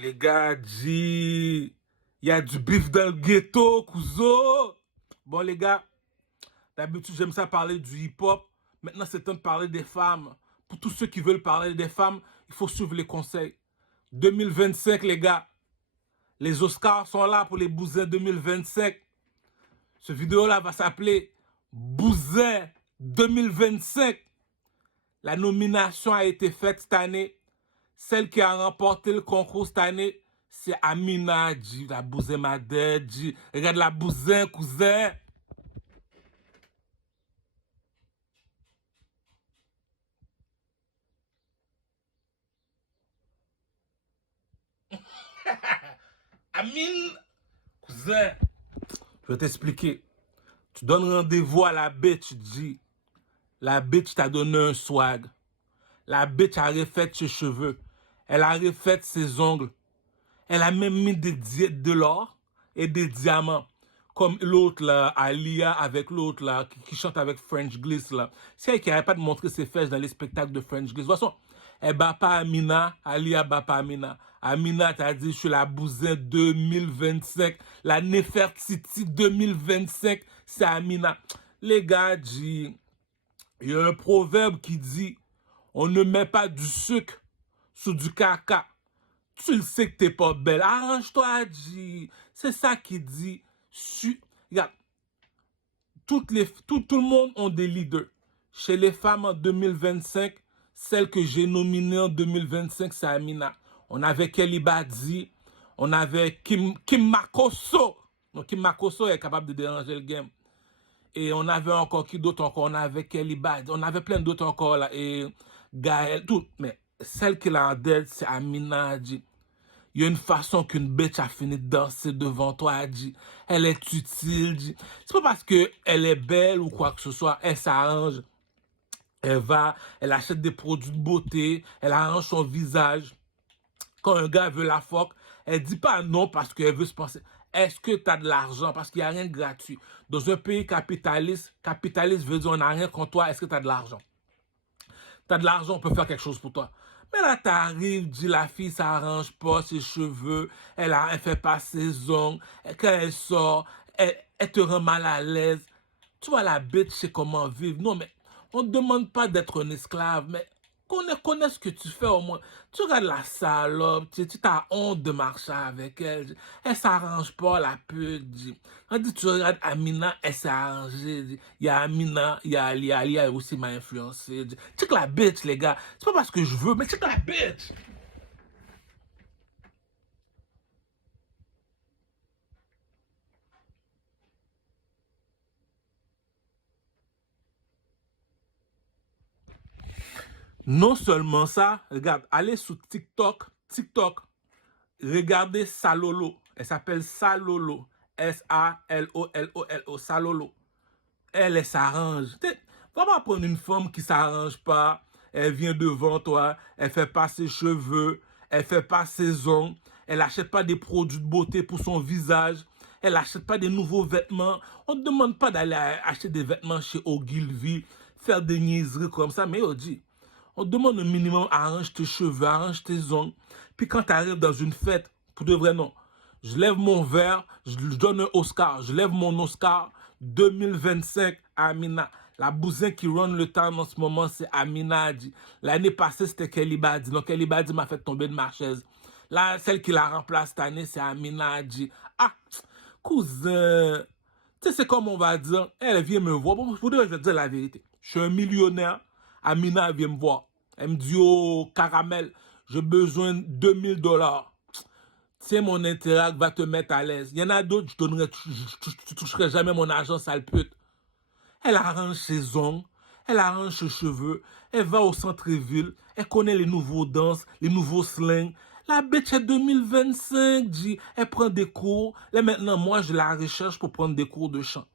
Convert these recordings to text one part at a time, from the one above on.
Les gars, il y a du bif dans le ghetto, couso. Bon, les gars, d'habitude, j'aime ça parler du hip-hop. Maintenant, c'est temps de parler des femmes. Pour tous ceux qui veulent parler des femmes, il faut suivre les conseils. 2025, les gars. Les Oscars sont là pour les bousins 2025. Ce vidéo-là va s'appeler Bousin 2025. La nomination a été faite cette année. Celle qui a remporté le concours cette année, c'est Amina. La Bousin Madè. Regarde la Bousin, cousin. Amine, cousin. Je vais t'expliquer. Tu donnes rendez-vous à la bitch, G. La bitch t'a donné un swag. La bitch a refait ses cheveux. Elle a refait ses ongles. Elle a même mis de l'or et des diamants. Comme l'autre là, Alia avec l'autre là, qui chante avec French Gliss là. C'est elle qui n'arrête pas de montrer ses fesses dans les spectacles de French Gliss. De toute façon, elle bat pas Amina, Alia bat pas Amina. Amina t'a dit, je suis la Bousin 2025, la Nefertiti 2025, c'est Amina. Les gars, il y a un proverbe qui dit, on ne met pas du sucre sous du caca. Tu le sais que t'es pas belle. Arrange-toi, G. C'est ça qui dit. Regarde, tout le monde ont des leaders. Chez les femmes en 2025, celle que j'ai nominée en 2025, c'est Amina. On avait Kelly Badi, on avait Kim Makosso. Donc Kim Makosso est capable de déranger le game. Et on avait encore qui d'autre encore? On avait Kelly Badi, on avait plein d'autres encore là. Et Gaël, tout. Mais celle qui l'a en tête, c'est Amina, G. Il y a une façon qu'une bitch a fini de danser devant toi, dit. Elle est utile, dit. C'est pas parce qu'elle est belle ou quoi que ce soit, elle s'arrange. Elle achète des produits de beauté, elle arrange son visage. Quand un gars veut la fuck, elle dit pas non parce qu'elle veut se penser. Est-ce que tu as de l'argent? Parce qu'il n'y a rien de gratuit. Dans un pays capitaliste veut dire on n'a rien contre toi, est-ce que tu as de l'argent? Tu as de l'argent, on peut faire quelque chose pour toi. Mais là, t'arrives, dit la fille s'arrange pas ses cheveux, elle fait pas ses ongles, quand elle sort, elle te rend mal à l'aise. Tu vois, la bitch sait comment vivre. Non, mais on ne demande pas d'être un esclave, mais connais ce que tu fais au moins. Tu regardes la salope, tu as honte de marcher avec elle. Elle s'arrange pas, la pute. Tu regardes Amina, elle s'est arrangée. Il y a Amina, il y a Alia. Alia aussi m'a influencé. Check la bitch, les gars. C'est pas parce que je veux, mais check la bitch. Non seulement ça, regarde, allez sur TikTok, regardez Salolo. Elle s'appelle Salolo. Salolo. Salolo. Elle s'arrange. Va pas prendre une femme qui s'arrange pas. Elle vient devant toi. Elle fait pas ses cheveux. Elle fait pas ses ongles. Elle achète pas des produits de beauté pour son visage. Elle achète pas des nouveaux vêtements. On ne demande pas d'aller acheter des vêtements chez Ogilvy, faire des niaiseries comme ça. Mais on dit, on te demande au minimum, arrange tes cheveux, arrange tes ongles. Puis quand tu arrives dans une fête, pour de vrai, non. Je lève mon verre, je donne un Oscar. Je lève mon Oscar 2025 à Amina. La Bousin qui run le temps en ce moment, c'est Amina. L'année passée, c'était Kelly Badi. Donc Kelly Badi m'a fait tomber de ma chaise. Là, celle qui la remplace cette année, c'est Amina. Ah, cousin. Tu sais, c'est comme on va dire, elle vient me voir. Bon, pour dire, je vais te dire la vérité. Je suis un millionnaire. Amina vient me voir. Elle me dit, oh, caramel, j'ai besoin de 2000 $. Tiens, mon interact va te mettre à l'aise. Il y en a d'autres, tu toucherais jamais mon argent, sale pute. Elle arrange ses ongles, elle arrange ses cheveux, elle va au centre-ville, elle connaît les nouveaux danses, les nouveaux slangs. La bitch est 2025, dit, elle prend des cours. Là, maintenant, moi, je la recherche pour prendre des cours de chant.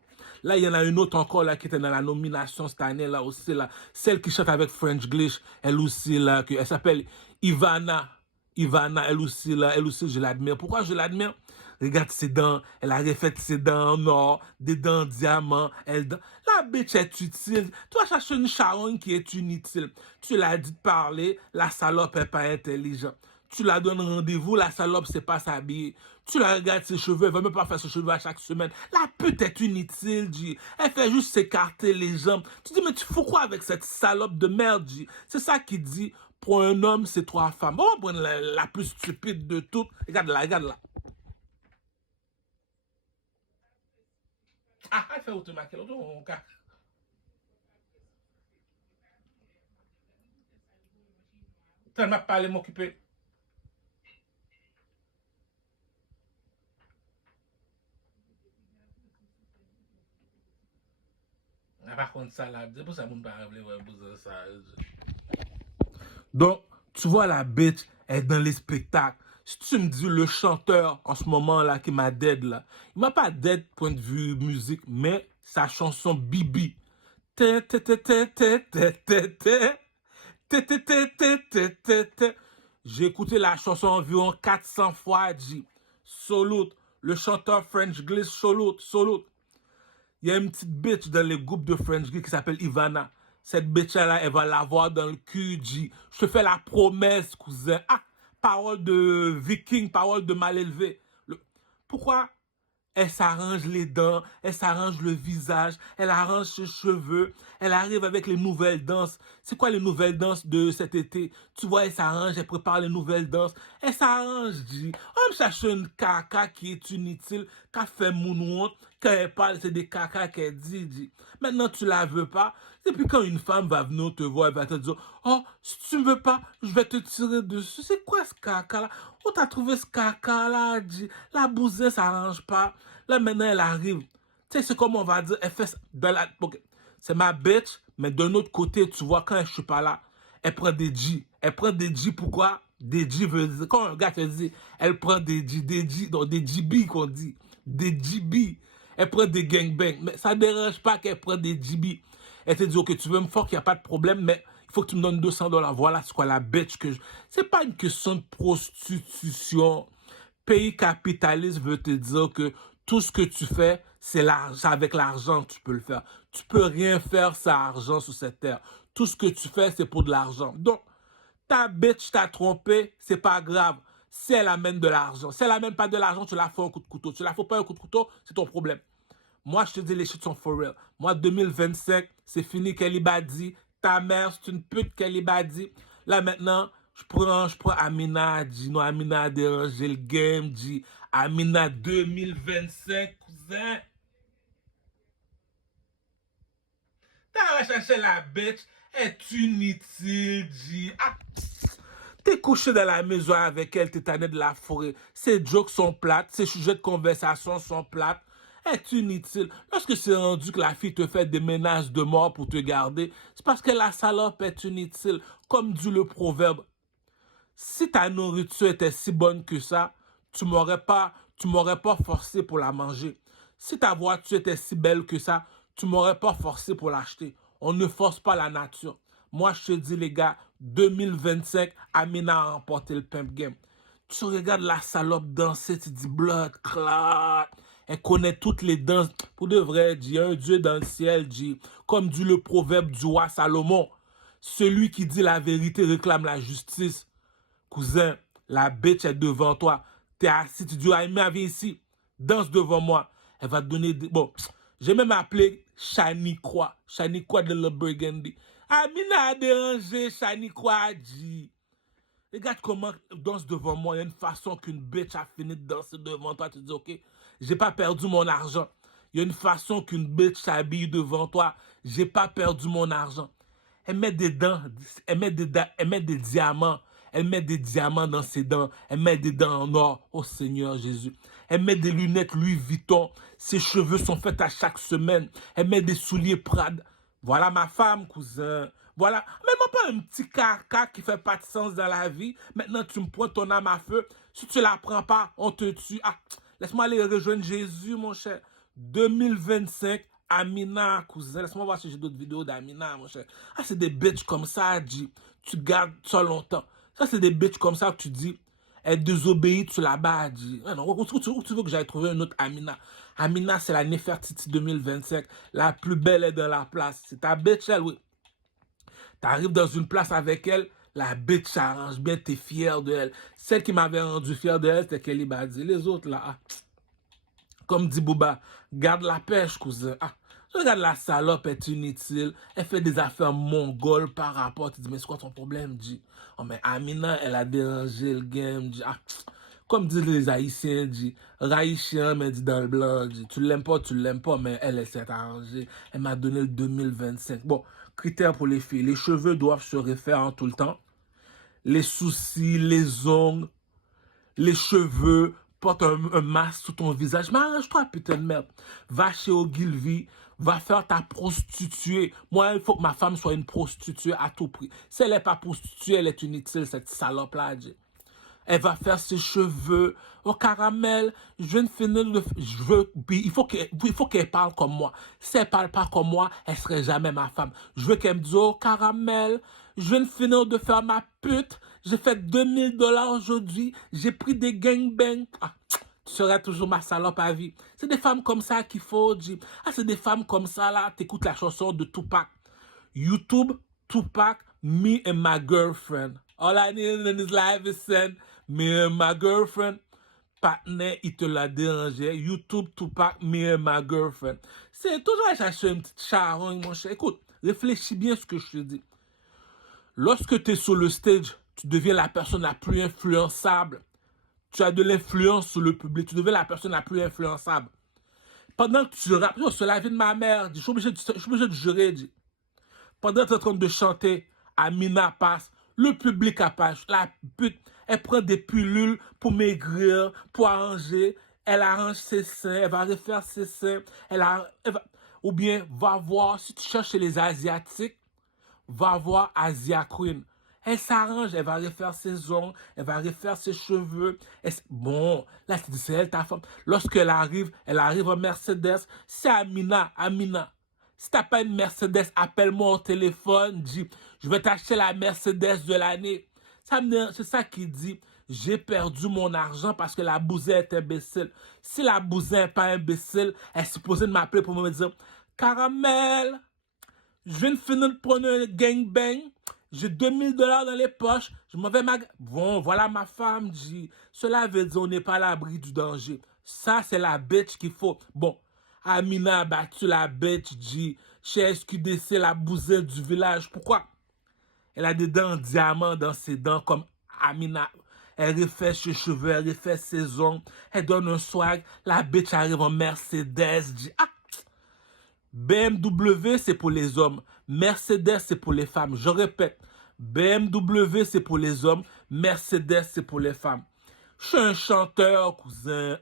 Là, il y en a une autre encore là qui était dans la nomination cette année là aussi là. Celle qui chante avec French Glish, elle aussi là, elle s'appelle Ivana. Ivana, elle aussi là, elle aussi je l'admire. Pourquoi je l'admire? Regarde ses dents, elle a refait ses dents en or, des dents en diamant. La bitch est utile. Tu vas chercher une charogne qui est inutile. Tu l'as dit de parler, la salope est pas intelligente. Tu la donnes rendez-vous, la salope sait pas s'habiller. Tu la regardes ses cheveux, elle veut même pas faire ses cheveux à chaque semaine. La pute est inutile, G. Elle fait juste s'écarter les jambes. Tu dis, mais tu fous quoi avec cette salope de merde, G? C'est ça qui dit, pour un homme, c'est 3 femmes. On va prendre la plus stupide de toutes. Regarde là, regarde là. Ah, elle fait automatique. Elle m'a parlé m'occuper. Par contre, ça, là, c'est pour ça que je ne peux pas ça. Donc, tu vois, la bitch est dans les spectacles. Si tu me dis le chanteur en ce moment-là qui m'a dead, là, il m'a pas dead point de vue musique, mais sa chanson Bibi. J'ai écouté la chanson environ 400 fois, G. Salute. Le chanteur French Gliss, salute. Il y a une petite bitch dans le groupe de French Gliss qui s'appelle Ivana. Cette bitch-là, elle va l'avoir dans le cul, G. Je te fais la promesse, cousin. Ah, parole de viking, parole de mal élevé. Pourquoi elle s'arrange les dents, elle s'arrange le visage, elle arrange ses cheveux, elle arrive avec les nouvelles danses. C'est quoi les nouvelles danses de cet été? Tu vois, elle s'arrange, elle prépare les nouvelles danses. Elle s'arrange, dit. On me cherche une caca qui est inutile, qui a fait mon honte. Quand elle parle, c'est des caca qu'elle dit. Maintenant, tu la veux pas. Et puis quand une femme va venir te voir, elle va te dire, oh, si tu me veux pas, je vais te tirer dessus. C'est quoi ce caca-là? Où t'as trouvé ce caca-là, dit? La bousin s'arrange pas. Là, maintenant, elle arrive. Tu sais, c'est comme on va dire, elle fait ça dans la... Okay. C'est ma bitch, mais d'un autre côté, tu vois, quand je suis pas là, elle prend des G. Elle prend des G, pourquoi? Des G veut dire... Quand un gars te dit, elle prend des G, donc des GB qu'on dit. Des GB. Elle prend des gangbangs. Mais ça ne dérange pas qu'elle prenne des GB. Elle te dit, ok, tu veux me fuck, il n'y a pas de problème, mais il faut que tu me donnes $200. Voilà, c'est quoi la bitch que je... C'est pas une question de prostitution. Pays capitaliste veut te dire que tout ce que tu fais, c'est avec l'argent que tu peux le faire. Tu peux rien faire sans argent sur cette terre. Tout ce que tu fais, c'est pour de l'argent. Donc, ta bitch t'a trompé, c'est pas grave. Si elle amène de l'argent. Si elle amène pas de l'argent, tu la fais un coup de couteau. Tu la fais pas un coup de couteau, c'est ton problème. Moi, je te dis, les shit sont for real. Moi, 2025, c'est fini Kelly Badi. Ta mère, c'est une pute Kelly Badi. Là, maintenant, je prends Amina, dit non, Amina a dérangé le game, dit Amina 2025, cousin. T'as cherché la bitch, est inutile, dit. Ah, t'es couché dans la maison avec elle, t'es tanné de la forêt. Ses jokes sont plates, ses sujets de conversation sont plates. Est inutile. Lorsque c'est rendu que la fille te fait des menaces de mort pour te garder, c'est parce que la salope est inutile. Comme dit le proverbe, si ta nourriture était si bonne que ça, tu m'aurais pas forcé pour la manger. Si ta voiture était si belle que ça, tu m'aurais pas forcé pour l'acheter. On ne force pas la nature. Moi, je te dis, les gars, 2025, Amina a remporté le pimp game. Tu regardes la salope danser, tu dis blood clot. Elle connaît toutes les danses. Pour de vrai, dit un Dieu dans le ciel, dit, comme dit le proverbe du roi Salomon, celui qui dit la vérité réclame la justice. Cousin, la bitch est devant toi. T'es assis, tu dis, ah, viens ici, danse devant moi. Elle va te donner des... Bon, j'ai même appelé Shaniqua de Le Burgundy. Amina a dérangé, Shaniqua a dit. Regarde comment danse devant moi. Il y a une façon qu'une bitch a fini de danser devant toi. Tu dis, ok, j'ai pas perdu mon argent. Il y a une façon qu'une bitch s'habille devant toi. J'ai pas perdu mon argent. Elle met des dents, elle met des diamants. Elle met des diamants dans ses dents. Elle met des dents en or. Oh Seigneur Jésus. Elle met des lunettes Louis Vuitton. Ses cheveux sont faits à chaque semaine. Elle met des souliers Prada. Voilà ma femme, cousin. Voilà. Même pas un petit caca qui fait pas de sens dans la vie. Maintenant, tu me pointes ton âme à feu. Si tu la prends pas, on te tue. Ah, laisse-moi aller rejoindre Jésus, mon cher. 2025, Amina, cousin. Laisse-moi voir si j'ai d'autres vidéos d'Amina, mon cher. Ah, c'est des bitches comme ça, dit. Tu gardes ça longtemps. Ça, c'est des bitches comme ça que tu dis. Elle désobéit, tu la bats, dit. Ah non, où tu veux que j'aille trouver une autre Amina? Amina, c'est la Nefertiti 2025. La plus belle est dans la place. C'est ta bitch, elle, oui. T'arrives dans une place avec elle, La bitch s'arrange bien, t'es fier de elle. Celle qui m'avait rendu fier de elle, c'était Kelly Badi. Les autres, là, comme dit Bouba, garde la pêche, cousin. Regarde la salope, est inutile. Elle fait des affaires mongoles par rapport. Tu dis, mais c'est quoi ton problème, dit? Oh, mais Amina, elle a dérangé le game, dit. Comme disent les Haïtiens, dit, Raïchien, mais dit dans le blanc, dit, tu l'aimes pas, mais elle s'est arrangée. Elle m'a donné le 2025. Bon, critères pour les filles. Les cheveux doivent se refaire en tout le temps. Les sourcils, les ongles, les cheveux, porte un masque sur ton visage. Mais arrange-toi, putain de merde. Va chez Ogilvy, va faire ta prostituée. Moi, il faut que ma femme soit une prostituée à tout prix. Si elle n'est pas prostituée, elle est inutile, cette salope-là. Elle va faire ses cheveux au caramel. Je viens de finir le... Il faut qu'elle parle comme moi. Si elle parle pas comme moi, elle serait jamais ma femme. Je veux qu'elle me dise, oh caramel, je viens de finir de faire ma pute. J'ai fait 2000$ aujourd'hui. J'ai pris des gangbangs. Tu seras toujours ma salope à vie. C'est des femmes comme ça qu'il faut dire. C'est des femmes comme ça là. T'écoutes la chanson de Tupac. YouTube, Tupac, me and my girlfriend. All I need in this life is send me and my girlfriend. Partner, il te l'a dérangé. YouTube, Tupac, me and my girlfriend. C'est toujours à chercher une petite charogne, mon cher. Écoute, réfléchis bien à ce que je te dis. Lorsque tu es sur le stage, tu deviens la personne la plus influençable. Tu as de l'influence sur le public. Tu deviens la personne la plus influençable. Pendant que tu rappes, c'est la vie de ma mère. Je suis obligé de jurer, dit. Pendant que tu es en train de chanter, Amina passe, le public passe, la pute, elle prend des pilules pour maigrir, pour arranger, elle arrange ses seins, elle va refaire ses seins, ou bien va voir, si tu cherches chez les Asiatiques, va voir Asia Queen. Elle s'arrange, elle va refaire ses ongles, elle va refaire ses cheveux. Bon, là, c'est elle ta femme. Lorsqu'elle arrive en Mercedes, c'est Amina. Si t'as pas une Mercedes, appelle-moi au téléphone, dis, je vais t'acheter la Mercedes de l'année. C'est ça qui dit, j'ai perdu mon argent parce que la bousée est imbécile. Si la bousée n'est pas imbécile, elle est supposée de m'appeler pour me dire, Caramel, je viens de finir de prendre un gangbang, j'ai 2000$ dans les poches, je m'en vais Bon, voilà ma femme, dit. Cela veut dire on n'est pas à l'abri du danger. Ça, c'est la bitch qu'il faut. Bon, Amina a battu la bitch, dit. Chez SQDC, la bousette du village. Pourquoi? Elle a des dents en diamant dans ses dents, comme Amina. Elle refait ses cheveux, elle refait ses ongles. Elle donne un swag. La bitch arrive en Mercedes, dit. BMW, c'est pour les hommes. Mercedes, c'est pour les femmes. Je répète, BMW, c'est pour les hommes. Mercedes, c'est pour les femmes. Je suis un chanteur, cousin.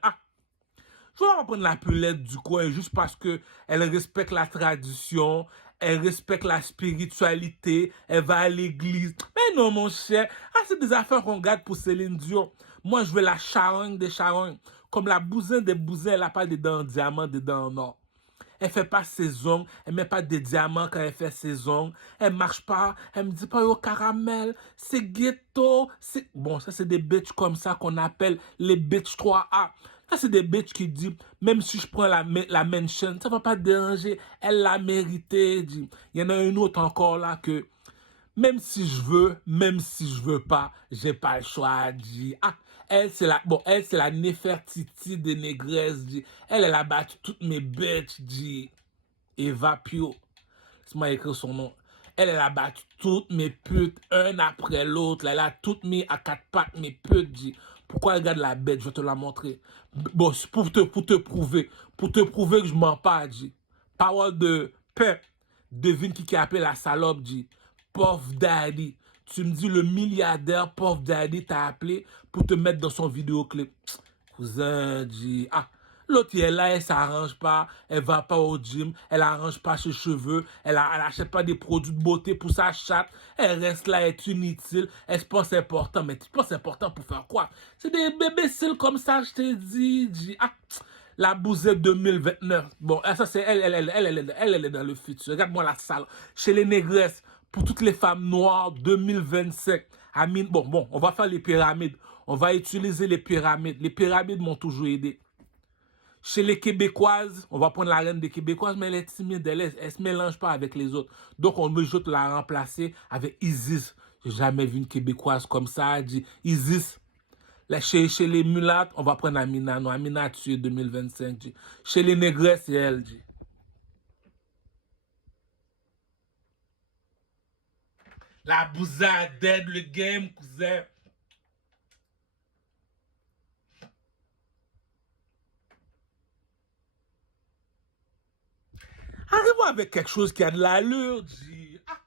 Je vais pas prendre la pulette du coin juste parce que elle respecte la tradition, elle respecte la spiritualité, elle va à l'église. Mais non, mon cher, c'est des affaires qu'on garde pour Céline Dion. Moi, je veux la charogne des charognes. Comme la bousin des bousins, elle n'a pas des dents en diamant, des dents en or. Elle fait pas ses ongles, elle met pas des diamants quand elle fait ses ongles, elle marche pas, elle me dit pas au caramel, c'est ghetto, c'est... Bon, ça c'est des bitches comme ça qu'on appelle les bitches 3A. Ça c'est des bitches qui disent, même si je prends la mention, ça va pas te déranger, elle l'a mérité, dit. Il y en a une autre encore là que, même si je veux pas, j'ai pas le choix, dit. Elle, c'est la Nefertiti des négresses, dit. Elle a battu toutes mes bitches, dit. Eva Pio. Laisse-moi écrire son nom. Elle a battu toutes mes putes, un après l'autre. Elle a toutes mis à quatre pattes, mes putes, dit. Pourquoi regarde la bête? Je vais te la montrer. Bon, pour te prouver que je mens pas, dit. Parole de pep. Devine qui a appelé la salope, dit. Puff Daddy. Tu me dis le milliardaire Puff Daddy t'a appelé pour te mettre dans son vidéoclip. Cousin, dit. L'autre, elle est là, elle s'arrange pas, elle va pas au gym, elle arrange pas ses cheveux, elle achète pas des produits de beauté pour sa chatte, elle reste là, elle est inutile, elle se pense important, mais tu penses important pour faire quoi? C'est des imbéciles comme ça, je t'ai dit. La bousette 2029. Bon, ça c'est elle est dans le futur. Regarde-moi la salle. Chez les négresses, pour toutes les femmes noires, 2025. Bon, on va faire les pyramides. On va utiliser les pyramides. Les pyramides m'ont toujours aidé. Chez les Québécoises, on va prendre la reine des Québécoises, mais elle est timide, elle se mélange pas avec les autres. Donc, on veut juste la remplacer avec Isis. J'ai jamais vu une Québécoise comme ça. Elle dit, Isis, là, chez les mulattes, on va prendre Amina. Non, Amina a tué 2025. Dit. Chez les négresses, c'est elle. Dit. La bouza dead le game, cousin. Arrive-moi avec quelque chose qui a de l'allure, G. Ah.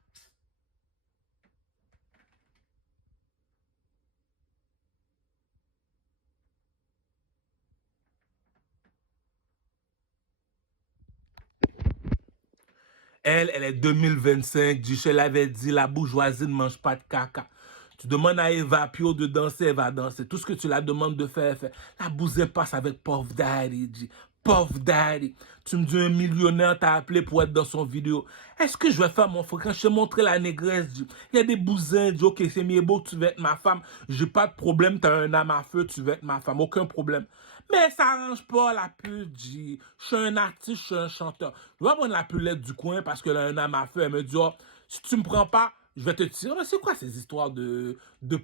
Elle est 2025. G. Je l'avais dit, la bourgeoisie ne mange pas de caca. Tu demandes à Eva Pio de danser, elle va danser. Tout ce que tu la demandes de faire, elle fait. La bousée passe avec Puff Daddy, G. Puff Daddy. Tu me dis un millionnaire t'a appelé pour être dans son vidéo. Est-ce que je vais faire mon frère quand je te montrer la négresse, G? Il y a des bousins, G. Ok, c'est mieux beau, tu veux être ma femme. J'ai pas de problème, t'as un âme à feu, tu veux être ma femme. Aucun problème. Mais ça arrange pas la pute, G. Je suis un artiste, je suis un chanteur. Je vais prendre la pulette du coin parce qu'elle a un âme à feu. Elle me dit, oh, si tu me prends pas, je vais te tirer. Mais c'est quoi ces histoires de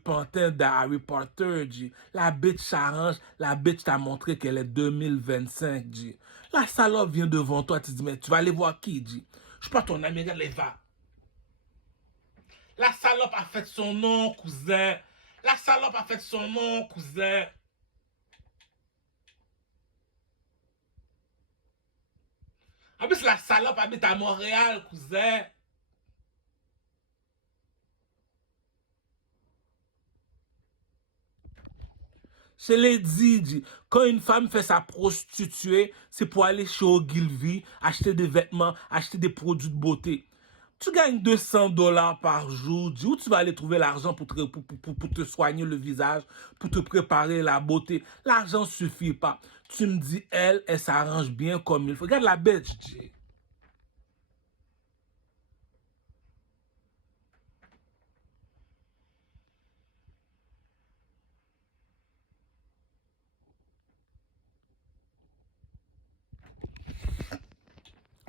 pantin d'Harry Potter, G? La bitch s'arrange, la bitch t'a montré qu'elle est 2025, G. La salope vient devant toi, tu te dis, mais tu vas aller voir qui, G? Je suis pas ton ami, regarde les va. La salope a fait son nom, cousin. La salope a fait son nom, cousin. En plus, la salope habite à Montréal, cousin. Je l'ai dit, quand une femme fait sa prostituée, c'est pour aller chez Ogilvy, acheter des vêtements, acheter des produits de beauté. Tu gagnes 200 dollars par jour, où tu vas aller trouver l'argent pour te soigner le visage, pour te préparer la beauté. L'argent suffit pas. Tu me dis, elle s'arrange bien comme il faut. Regarde la bête, J.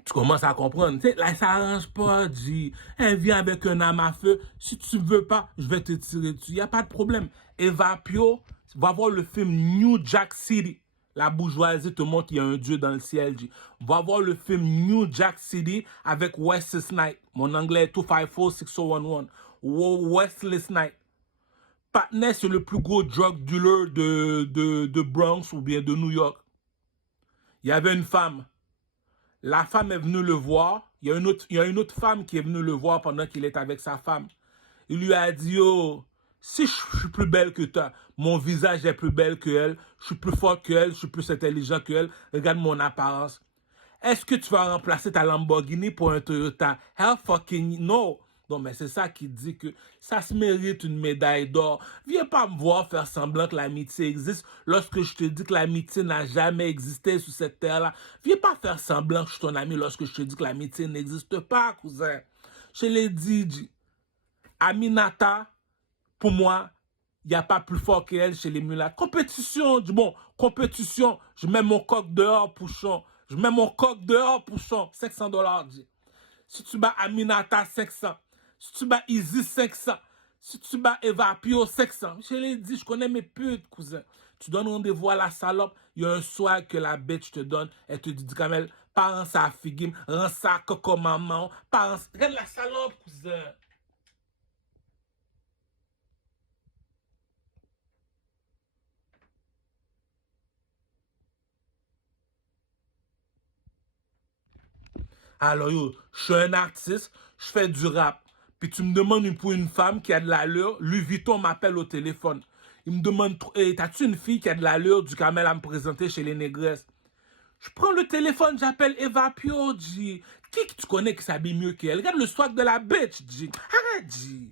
Tu commences à comprendre. Tu sais, là, ça arrange pas, G. Elle vient avec un âme à feu. Si tu veux pas, je vais te tirer dessus. Il n'y a pas de problème. Eva Pio va voir le film New Jack City. La bourgeoisie te montre qu'il y a un dieu dans le ciel, G. Va voir le film New Jack City avec Wesley Snipes. Mon anglais est 254-6011. Wesley Snipes. Patnais, c'est le plus gros drug dealer de Bronx ou bien de New York. Il y avait une femme. La femme est venue le voir. Il y a une autre femme qui est venue le voir pendant qu'il est avec sa femme. Il lui a dit, oh, si je suis plus belle que toi, mon visage est plus belle que elle, je suis plus fort que elle, je suis plus intelligent que elle, regarde mon apparence. Est-ce que tu vas remplacer ta Lamborghini pour un Toyota? Hell fucking no. Non, mais c'est ça qui dit que ça se mérite une médaille d'or. Viens pas me voir faire semblant que l'amitié existe lorsque je te dis que l'amitié n'a jamais existé sur cette terre-là. Viens pas faire semblant que je suis ton ami lorsque je te dis que l'amitié n'existe pas, cousin. Je l'ai dit, Aminata, pour moi, il n'y a pas plus fort qu'elle chez les mulattes. Compétition, bon, compétition. Je mets mon coq dehors, pouchon. Je mets mon coq dehors, pouchon. 500 dollars, dit. Si tu bats Aminata, 500. Si tu bats Isis, 500. Si tu bats Eva Pio, 500. Je l'ai dit, je connais mes putes, cousin. Tu donnes rendez-vous à la salope, il y a un swag que la bitch te donne. Elle te dit, Kamel, parents ça figim, rends ça coco maman, parents. Regarde la salope, cousin. Alors, yo, je suis un artiste, je fais du rap. Puis tu me demandes pour une femme qui a de l'allure, Louis Vuitton m'appelle au téléphone. Il me demande, hey, t'as-tu une fille qui a de l'allure du camel à me présenter chez les négresses? Je prends le téléphone, j'appelle Eva Pio, G. Qui que tu connais qui s'habille mieux qu'elle? Regarde le swag de la bitch, G. Arrête, G.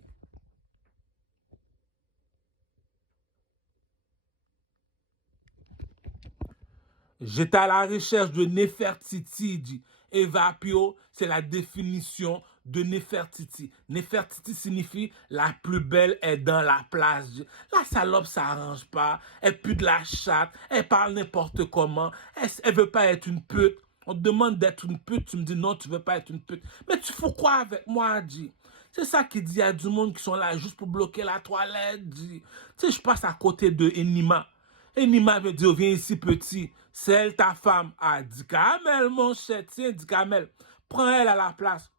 J'étais à la recherche de Nefertiti, G. Eva Pio, c'est la définition de Nefertiti. Nefertiti signifie la plus belle est dans la place. G. La salope s'arrange pas, elle pue de la chatte, elle parle n'importe comment, elle veut pas être une pute. On te demande d'être une pute, tu me dis non, tu veux pas être une pute. Mais tu fous quoi avec moi, G? C'est ça qui dit, il y a du monde qui sont là juste pour bloquer la toilette. Tu sais, je passe à côté de Enima. Enima veut dire, viens ici petit. C'est elle ta femme. Ah, dis Kamel, mon cher, tiens, dis Kamel. Prends elle à la place.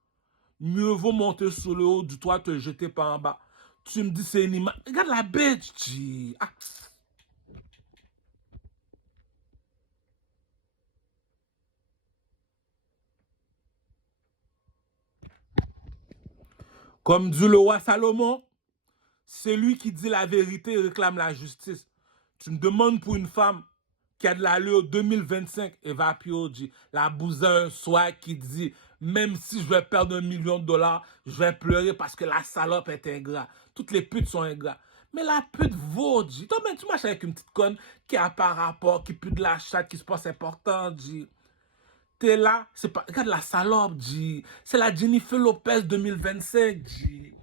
Mieux vaut monter sur le haut du toit, te jeter par en bas. Tu me dis c'est Enima. Regarde la bitch, G. Ah. Comme dit le roi Salomon, celui qui dit la vérité réclame la justice. Tu me demandes pour une femme qui a de l'allure 2025, Eva Pio dit, la bouse un soir qui dit, même si je vais perdre $1 million, je vais pleurer parce que la salope est ingrat. Toutes les putes sont ingrats. Mais la pute vaut, dit. Toi, tu marches avec une petite conne qui a pas rapport, qui pue de la chatte, qui se pense important, dit. T'es là, c'est pas. Regarde la salope, dit. C'est la Jennifer Lopez 2025, dit.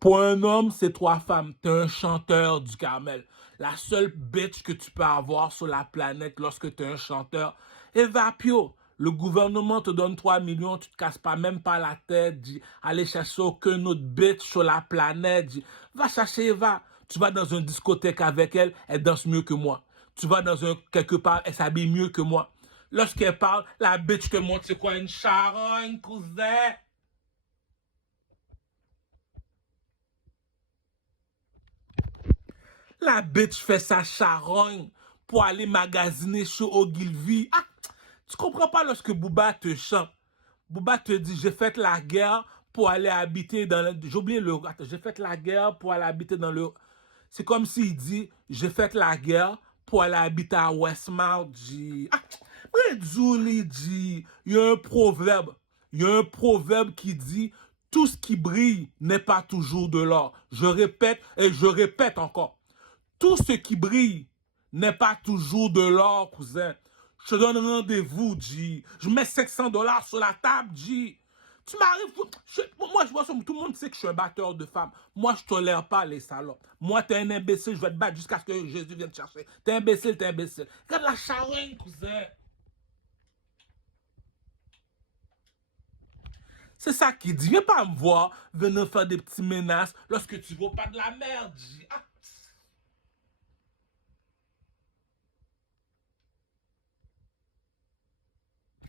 Pour un homme, c'est 3 femmes. T'es un chanteur du Carmel. La seule bitch que tu peux avoir sur la planète lorsque t'es un chanteur. Eva Pio, le gouvernement te donne 3 millions, tu te casses pas même pas la tête. Dis, allez chercher aucun autre bitch sur la planète. Dis, va chercher Eva. Tu vas dans une discothèque avec elle, elle danse mieux que moi. Tu vas dans un quelque part, elle s'habille mieux que moi. Lorsqu'elle parle, la bitch te montre c'est quoi une charogne, cousin. La bitch fait sa charogne pour aller magasiner chez Ogilvy. Ah, tu comprends pas lorsque Booba te chante. Booba te dit, j'ai fait la guerre pour aller habiter dans le... J'ai oublié le... Attends, j'ai fait la guerre pour aller habiter dans le... C'est comme s'il dit, j'ai fait la guerre pour aller habiter à Westmount. Ah, Julie dit, il y a un proverbe. Il y a un proverbe qui dit, tout ce qui brille n'est pas toujours de l'or. Je répète et je répète encore. Tout ce qui brille n'est pas toujours de l'or, cousin. Je te donne rendez-vous, G. Je mets $500 sur la table, G. Tu m'arrives... Moi, je vois ça, tout le monde sait que je suis un batteur de femmes. Moi, je tolère pas les salopes. Moi, t'es un imbécile, je vais te battre jusqu'à ce que Jésus vienne te chercher. T'es imbécile, t'es imbécile. Regarde la charogne, cousin. C'est ça qui dit. Viens pas me voir venir faire des petits menaces lorsque tu vaux pas de la merde, G. Ah.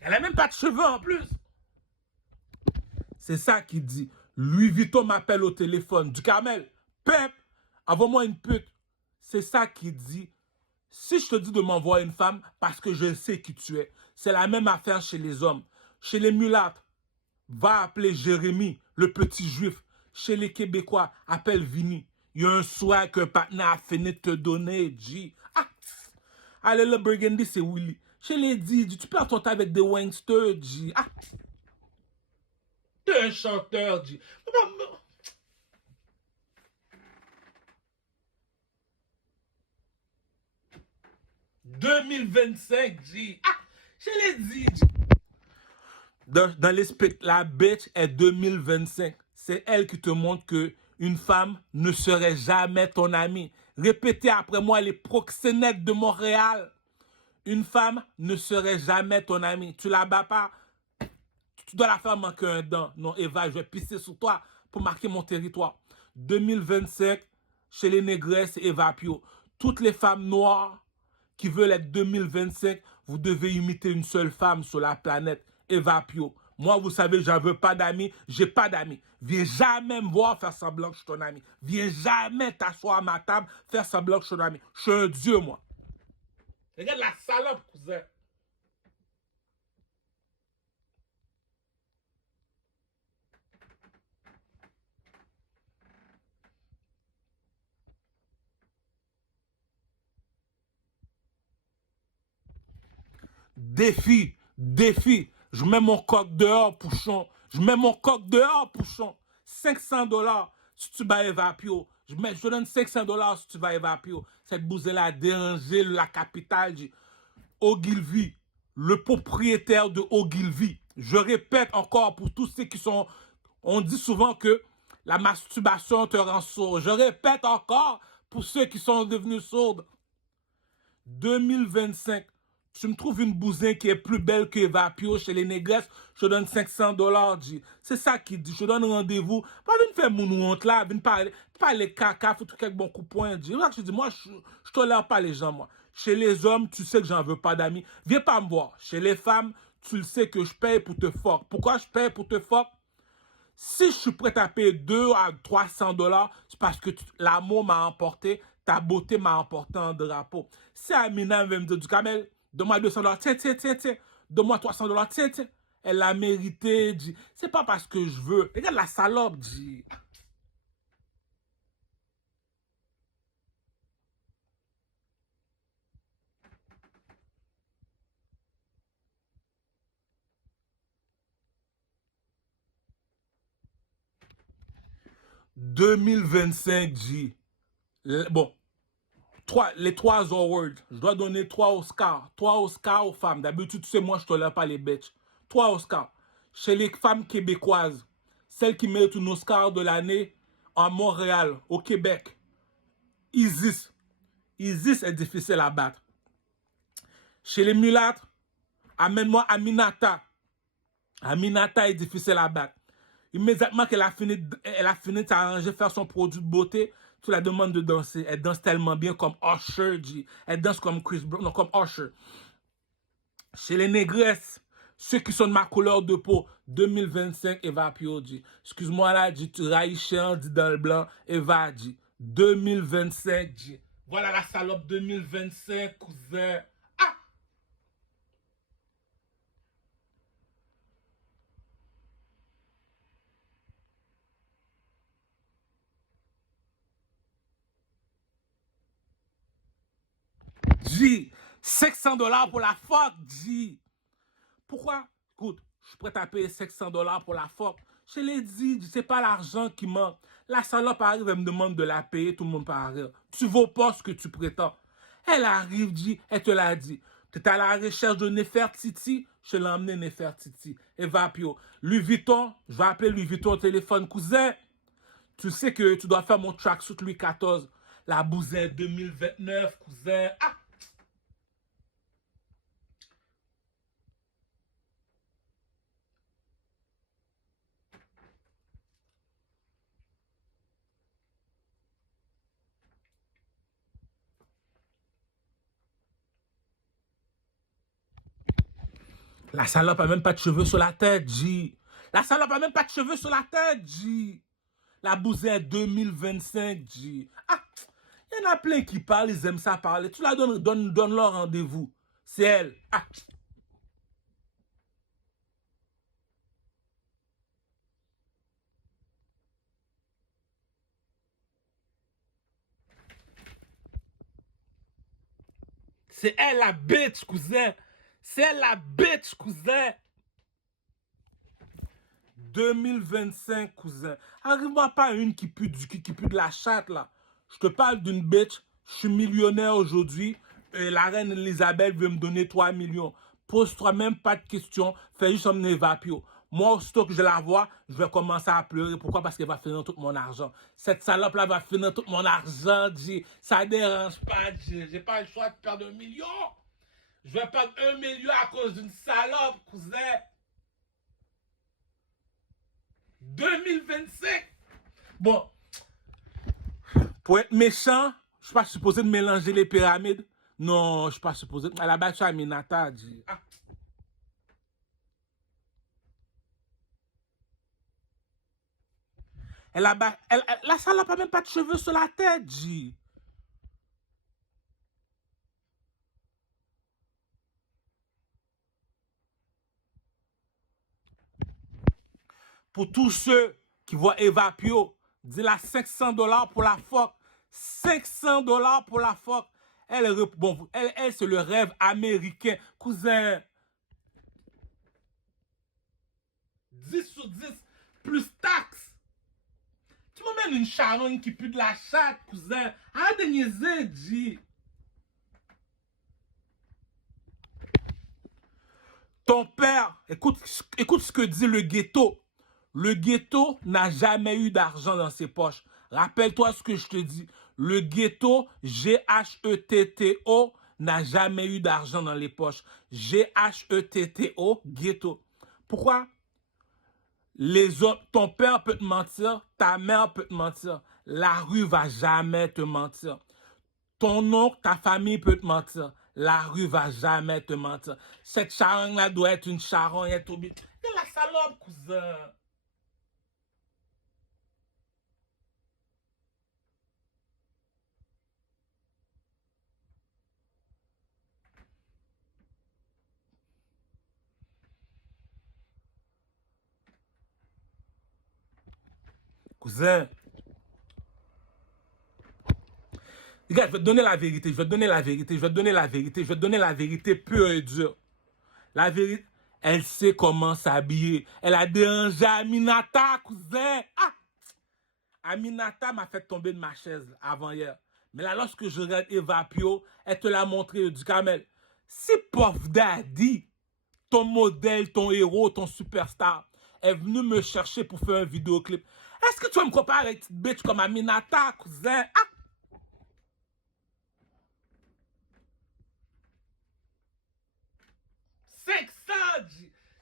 Elle a même pas de cheveux en plus. C'est ça qui dit. Louis Vuitton m'appelle au téléphone. Du Carmel, Pep, envoie-moi une pute. C'est ça qui dit. Si je te dis de m'envoyer une femme, parce que je sais qui tu es. C'est la même affaire chez les hommes. Chez les mulâtres, va appeler Jérémy, le petit juif. Chez les Québécois, appelle Vini. Il y a un soir qu'un partenaire a fini de te donner, G. Ah, allez, le Burgundy, c'est Willy. Chez les Didi, tu perds ton temps avec des Wangsters, G. Ah, t'es un chanteur, G. 2025, G. Ah, je l'ai dit, G. Dans l'esprit, la bitch est 2025. C'est elle qui te montre que une femme ne serait jamais ton amie. Répétez après moi les proxénètes de Montréal. Une femme ne serait jamais ton amie. Tu la bats pas, tu dois la faire manquer un dent. Non, Eva, je vais pisser sur toi pour marquer mon territoire. 2025, chez les négresses, Eva Pio. Toutes les femmes noires qui veulent être 2025, vous devez imiter une seule femme sur la planète, Eva Pio. Moi, vous savez, j'en veux pas d'amis, j'ai pas d'amis. Viens jamais me voir faire semblant que je suis ton ami. Viens jamais t'asseoir à ma table, faire semblant que je suis ton ami. Je suis un dieu, moi. Regarde la salope, cousin. Défi, défi. Je mets mon coq dehors, pouchon. Je mets mon coq dehors, pouchon. $500 si tu vas Evapio. Je te donne $500 si tu vas Evapio. Cette bousée-là a dérangé la capitale du Ogilvy, le propriétaire de Ogilvy. Je répète encore pour tous ceux qui sont... On dit souvent que la masturbation te rend sourd. Je répète encore pour ceux qui sont devenus sourds. 2025, Tu me trouves une bousin qui est plus belle que Evapio chez les négresses, je te donne $500, G. C'est ça qu'il dit. Je te donne rendez-vous. Pas venir faire mon honte là, venir parler caca, faut quelques bons coups de poing, G. Là, je dis, moi, je tolère pas les gens, moi. Chez les hommes, tu sais que j'en veux pas d'amis. Viens pas me voir. Chez les femmes, tu le sais que je paye pour te fuck. Pourquoi je paye pour te fuck? Si je suis prêt à payer 2 à $300, c'est parce que l'amour m'a emporté, ta beauté m'a emporté en drapeau. Si Amina veut me dire du camel, donne-moi $200, tiens, tiens, tiens, tiens, donne-moi $300, tiens, tiens. Elle l'a mérité, dit. C'est pas parce que je veux. Regarde la salope, dit. 2025, G. Bon, les 3 awards. Je dois donner 3 Oscars. 3 Oscars aux femmes. D'habitude, tu sais, moi, je tolère pas les bêtes. 3 Oscars. Chez les femmes québécoises, celle qui mérite un Oscar de l'année en Montréal, au Québec. Isis. Isis est difficile à battre. Chez les mulâtres, amène-moi Aminata. Aminata est difficile à battre. Immédiatement qu'elle a fini, elle a fini de s'arranger, faire son produit de beauté, tu la demandes de danser. Elle danse tellement bien comme Usher, G. Elle danse comme Chris Brown, non, comme Usher. Chez les négresses, ceux qui sont de ma couleur de peau, 2025, Eva Pio, G. Excuse-moi là, G, tu raïchian, dit dans le blanc, Eva, G. 2025, G. Voilà la salope 2025, cousin. Ah! G, $500 pour la fuck, G. Pourquoi? Écoute, je suis prêt à payer $500 pour la fuck. Je l'ai dit, c'est pas l'argent qui manque. La salope arrive, elle me demande de la payer, tout le monde part rire. Tu vaux pas ce que tu prétends. Elle arrive, dit, elle te l'a dit. Tu es à la recherche de Nefertiti, je l'ai emmené Nefertiti. Evapio. Louis Vuitton, je vais appeler Louis Vuitton au téléphone, cousin. Tu sais que tu dois faire mon tracksuit Louis XIV. La bousin 2029, cousin. Ah! La salope a même pas de cheveux sur la tête, G. La salope a même pas de cheveux sur la tête, G. La bousette 2025, G. Ah, il y en a plein qui parlent, ils aiment ça parler. Tu la donne leur rendez-vous. C'est elle. Ah. C'est elle la bitch, cousin. C'est elle la bitch, cousin. 2025, cousin. Arrive-moi pas une qui pue, qui pue de la chatte, là. Je te parle d'une bitch. Je suis millionnaire aujourd'hui. La reine Elisabeth veut me donner 3 millions. Pose-toi même pas de questions. Fais juste emmener Vapio. Moi, aussitôt que je la vois, je vais commencer à pleurer. Pourquoi? Parce qu'elle va finir tout mon argent. Cette salope-là va finir tout mon argent, G. Ça dérange pas, G. J'ai pas le choix de perdre 1 million. Je vais perdre 1 million à cause d'une salope, cousin. 2025. Bon, pour être méchant, je suis pas supposé de mélanger les pyramides. Non, je suis pas supposé. Elle a battu Aminata, dit. Ah. La salope a même pas de cheveux sur la tête, dit. Pour tous ceux qui voient Evapio, dis la $500 pour la fuck. $500 pour la fuck. Elle c'est le rêve américain. Cousin, 10 sur 10 plus taxes. Tu m'emmènes une charogne qui pue de la chatte, cousin. Arrête de niaiser, G. Ton père, écoute ce que dit le ghetto. Le ghetto n'a jamais eu d'argent dans ses poches. Rappelle-toi ce que je te dis. Le ghetto, Ghetto, n'a jamais eu d'argent dans les poches. Ghetto, ghetto. Pourquoi? Les autres, ton père peut te mentir, ta mère peut te mentir. La rue va jamais te mentir. Ton oncle, ta famille peut te mentir. La rue va jamais te mentir. Cette charogne-là doit être une charogne. C'est la salope, cousin. Cousin, regarde, je vais te donner la vérité, je vais te donner la vérité, je vais te donner la vérité, je vais te donner la vérité pure et dure. La vérité, elle sait comment s'habiller. Elle a dérangé Aminata, cousin. Ah! Aminata m'a fait tomber de ma chaise avant-hier. Mais là, lorsque je regarde Eva Pio, elle te l'a montré du camel. Si Puff Daddy, ton modèle, ton héros, ton superstar, est venu me chercher pour faire un vidéoclip, est-ce que tu vas me comparer avec une petite bitch comme Aminata, cousin? Ah! 500,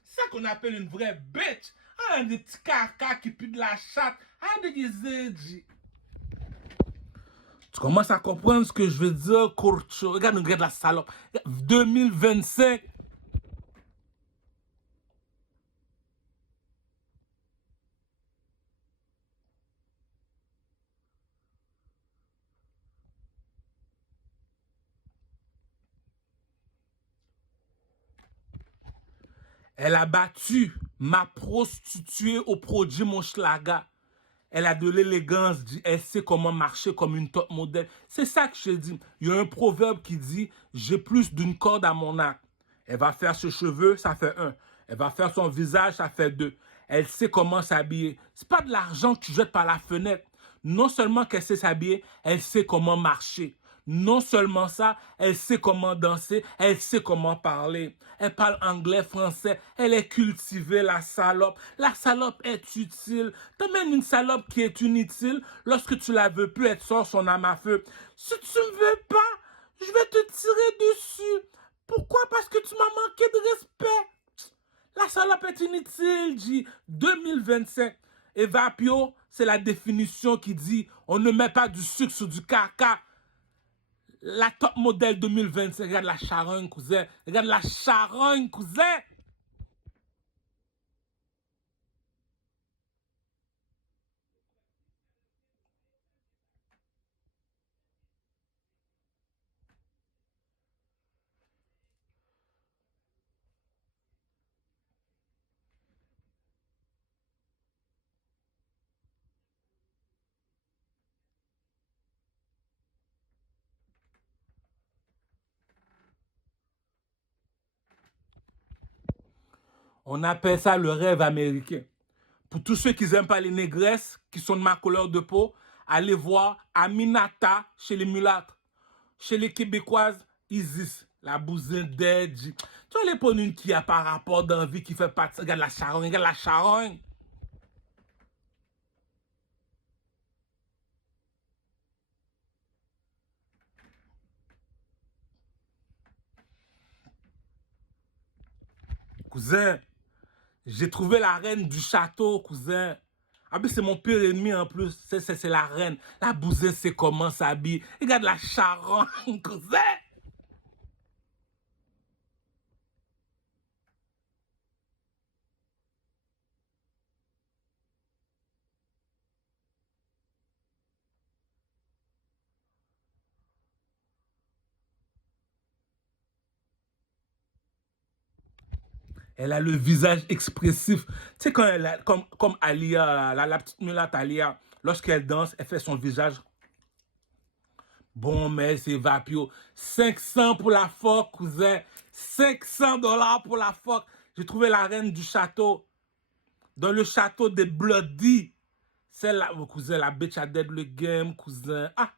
c'est ça qu'on appelle une vraie bitch. Ah, des petits caca qui puent de la chatte. Ah, des G. Tu commences à comprendre ce que je veux dire, Courcho. Regarde la salope. 2025. Elle a battu ma prostituée au produit mon schlaga. Elle a de l'élégance, elle sait comment marcher comme une top modèle. C'est ça que je dis. Il y a un proverbe qui dit, j'ai plus d'une corde à mon arc. Elle va faire ses cheveux, ça fait un. Elle va faire son visage, ça fait deux. Elle sait comment s'habiller. C'est pas de l'argent que tu jettes par la fenêtre. Non seulement qu'elle sait s'habiller, elle sait comment marcher. Non seulement ça, elle sait comment danser, elle sait comment parler. Elle parle anglais, français, elle est cultivée, la salope. La salope est utile. T'as même une salope qui est inutile. Lorsque tu la veux plus, elle sort son âme à feu. Si tu me veux pas, je vais te tirer dessus. Pourquoi? Parce que tu m'as manqué de respect. La salope est inutile, J. 2025. Eva Pio, c'est la définition qui dit on ne met pas du sucre sur du caca. La top modèle 2025, regarde la charogne, cousin. Regarde la charogne, cousin. On appelle ça le rêve américain. Pour tous ceux qui n'aiment pas les négresses, qui sont de ma couleur de peau, allez voir Aminata chez les mulâtres. Chez les Québécoises, Isis, la bousine d'Edgy. Tu vas les prendre une qui a par rapport d'envie, qui fait partie. Regarde la charogne, regarde la charogne. Cousin, j'ai trouvé la reine du château, cousin. Ah ben c'est mon pire ennemi en plus. C'est la reine. La bousine, c'est comment s'habille. Regarde la charogne, cousin. Elle a le visage expressif. Tu sais, quand elle a, comme Alia, la petite mulâtre Alia, lorsqu'elle danse, elle fait son visage. Bon, mais c'est Vapio. 500 pour la phoque, cousin. 500 $ pour la phoque. J'ai trouvé la reine du château. Dans le château des Bloody. Celle-là, oh, cousin, la bitch a dead le game, cousin. Ah!